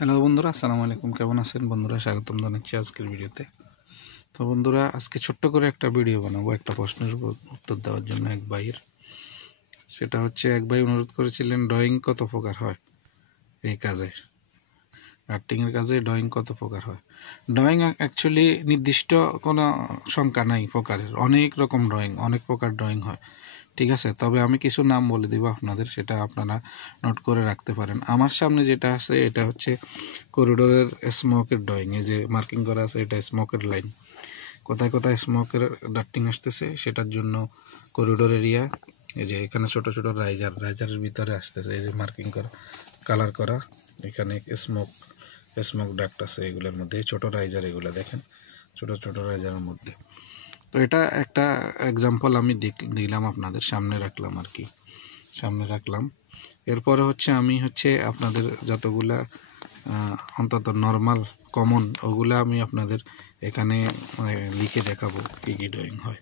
Hello বন্ধুরা, আসসালামু আলাইকুম। কেমন আছেন বন্ধুরা? স্বাগতম জানাচ্ছি আজকের ভিডিওতে। তো বন্ধুরা, আজকে ছোট্ট করে একটা ভিডিও বানাবো একটা প্রশ্নের উত্তর দেওয়ার জন্য এক ভাইয়ের। সেটা হচ্ছে, এক ভাই অনুরোধ করেছিলেন ড্রয়িং কত প্রকার হয়। এই কাজে, আর্টিংয়ের কাজে ড্রয়িং কত প্রকার হয়। ড্রয়িং অ্যাকচুয়ালি নির্দিষ্ট কোনো সংখ্যা নাই প্রকারের, অনেক রকম ড্রয়িং, অনেক প্রকার ড্রয়িং হয়, ঠিক আছে। তবে আমি কিছু নাম বলে দিব আপনাদের, সেটা আপনারা নোট করে রাখতে পারেন। আমার সামনে যেটা আছে এটা হচ্ছে করিডোরের স্মোকের ড্রয়িং। এই যে মার্কিং করা আছে, এটা স্মোকের লাইন। কোথায় কোথায় স্মোকের ডাক্টিং আসতেছে সেটার জন্য করিডোর এরিয়া। এই যে এখানে ছোট ছোট রাইজারের ভিতরে আসতেছে, এই যে মার্কিং করা, কালার করা। এখানে স্মোক ডাক্ট আছে এগুলোর মধ্যে, ছোট রাইজার, এগুলো দেখেন ছোট ছোট রাইজারের মধ্যে। তো এটা একটা এক্সাম্পল আমি দিলাম আপনাদের সামনে রাখলাম আর কি, সামনে রাখলাম। এরপরে আমি আপনাদের যতগুলা অন্তত নর্মাল কমন, ওগুলা আমি আপনাদের এখানে লিখে দেখাবো কী কী ড্রয়িং হয়।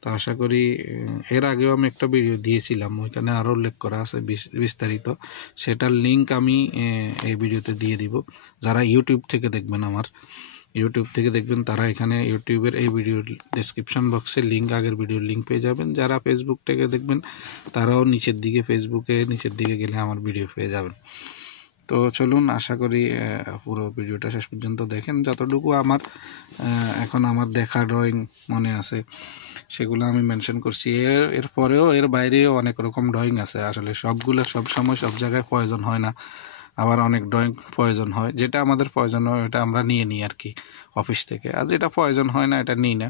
তো আশা করি, এর আগেও আমি একটা ভিডিও দিয়েছিলাম, ওইখানে আরও উল্লেখ করা আছে বিস্তারিত। সেটার লিঙ্ক আমি এই ভিডিওতে দিয়ে দিব। যারা ইউটিউব থেকে দেখবেন, তারা এখানে ইউটিউবের এই ভিডিওর ডেসক্রিপশন বক্সে লিঙ্ক, আগের ভিডিওর লিঙ্ক পেয়ে যাবেন। যারা ফেসবুক থেকে দেখবেন, তারাও ফেসবুকে নিচের দিকে গেলে আমার ভিডিও পেয়ে যাবেন। তো চলুন, আশা করি পুরো ভিডিওটা শেষ পর্যন্ত দেখেন। যতটুকু এখন আমার দেখা ড্রয়িং মনে আছে সেগুলো আমি মেনশন করছি। এরপরেও এর বাইরেও অনেক রকম ড্রয়িং আছে। আসলে সবগুলো সব সময় সব জায়গায় প্রয়োজন হয় না, আবার অনেক ড্রয়িং প্রয়োজন হয়। যেটা আমাদের প্রয়োজন হয় এটা আমরা নিয়ে নিই আর কি অফিস থেকে, আর যেটা প্রয়োজন হয় না এটা নিই না।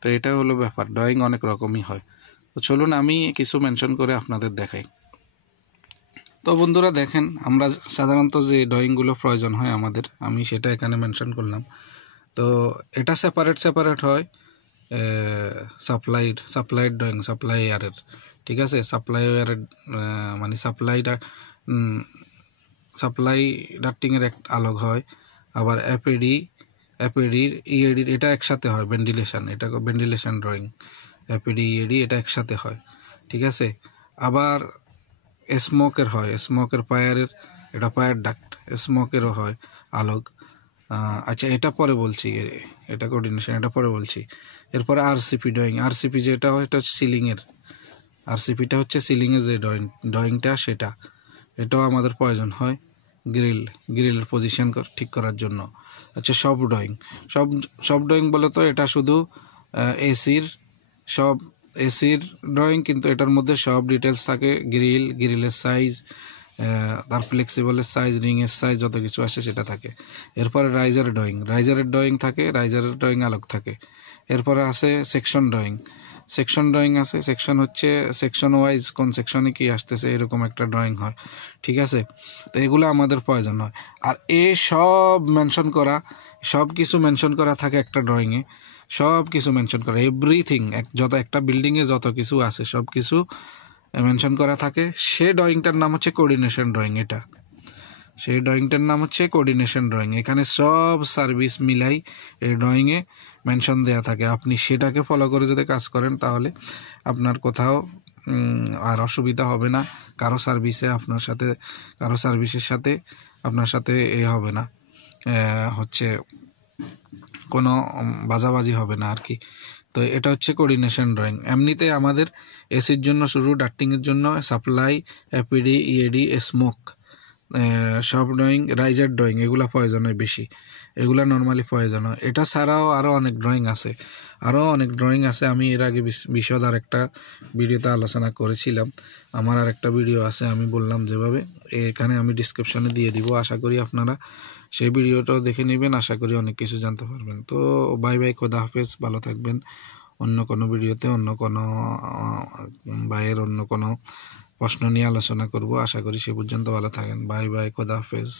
তো এটা হলো ব্যাপার, ড্রয়িং অনেক রকমই হয়। তো চলুন আমি কিছু মেনশন করে আপনাদের দেখাই। তো বন্ধুরা দেখেন, আমরা সাধারণত যে ড্রয়িংগুলো প্রয়োজন হয় আমাদের, আমি সেটা এখানে মেনশন করলাম। তো এটা সেপারেট হয় সাপ্লাইড ড্রয়িং, সাপ্লাইয়ারের, ঠিক আছে। সাপ্লাইয়ারের মানে সাপ্লাই ডাক্টিংয়ের এক আলোক হয়। আবার অ্যাপিডির ইএডির এটা একসাথে হয়, ভেন্টিলেশন, এটা ভেন্টিলেশন ড্রয়িং। অ্যাপিডি ইএডি এটা একসাথে হয়, ঠিক আছে। আবার স্মোকের হয়, স্মোকের পায়ারের, এটা পায়ার ডাক্ট, স্মোকেরও হয় আলোক। আচ্ছা, এটা পরে বলছি, এটা কোঅর্ডিনেশন, এটা পরে বলছি। এরপরে আরসিপি ড্রয়িং, আরসিপি যেটা হয় এটা হচ্ছে সিলিংয়ের, আরসিপিটা হচ্ছে সিলিংয়ের যে ড্রয়িংটা, সেটা এটাও আমাদের প্রয়োজন হয় গ্রিলের পজিশন ঠিক করার জন্য। আচ্ছা, সব ড্রয়িং বলে তো এটা শুধু এসির ড্রয়িং, কিন্তু এটার মধ্যে সব ডিটেলস থাকে, গ্রিলের সাইজ, তার ফ্লেক্সিবলের সাইজ, রিংয়ের সাইজ, যত কিছু আসে সেটা থাকে। এরপরে রাইজারের ড্রয়িং থাকে, রাইজারের ড্রয়িং আলোক থাকে। এরপরে আছে সেকশন ড্রয়িং আছে। সেকশন ওয়াইজ কোন সেকশনে কি আসতেছে এরকম একটা ড্রয়িং হয়, ঠিক আছে। তো এগুলো আমাদের প্রয়োজন হয়। আর সব কিছু মেনশন করা থাকে একটা ড্রয়িংয়ে, সব কিছু মেনশন করা, এভরিথিং, যত একটা বিল্ডিংয়ে যত কিছু আছে সব কিছু মেনশন করা থাকে। সেই ড্রয়িংটার নাম হচ্ছে কোঅর্ডিনেশন ড্রয়িং। সেই ড্রয়িংটার নাম হচ্ছে কোঅর্ডিনেশন ড্রয়িং। এখানে সব সার্ভিস মিলাই এই ড্রয়িংয়ে মেনশন দেওয়া থাকে। আপনি সেটাকে ফলো করে যদি কাজ করেন তাহলে আপনার কোথাও আর অসুবিধা হবে না। কারো সার্ভিসের সাথে আপনার সাথে হবে না, কোনো বাজাবাজি হবে না আর কি। তো এটা হচ্ছে কোঅর্ডিনেশন ড্রয়িং। এমনিতে আমাদের এসির জন্য শুরু, ডাক্টিংয়ের জন্য সাপ্লাই, অ্যাপিডি, ইএডি, স্মোক, সব ড্রয়িং, রাইজার ড্রয়িং, এগুলো প্রয়োজন হয় বেশি, এগুলা নর্মালি প্রয়োজন হয়। এটা ছাড়াও আরও অনেক ড্রয়িং আছে। আমি এর আগে বিশদ আর একটা ভিডিওতে আলোচনা করেছিলাম। আমার আর একটা ভিডিও আছে, আমি বললাম যেভাবে, এখানে আমি ডিসক্রিপশনে দিয়ে দিব। আশা করি আপনারা সেই ভিডিওটাও দেখে নেবেন, আশা করি অনেক কিছু জানতে পারবেন। তো বাই, খোদা হাফেজ, ভালো থাকবেন। অন্য কোনো ভিডিওতে অন্য কোনো ভাইয়ের অন্য কোনো প্রশ্ন নিয়ে আলোচনা করব। আশা করি সে পর্যন্ত ভালো থাকেন। বাই, খোদা হাফেজ।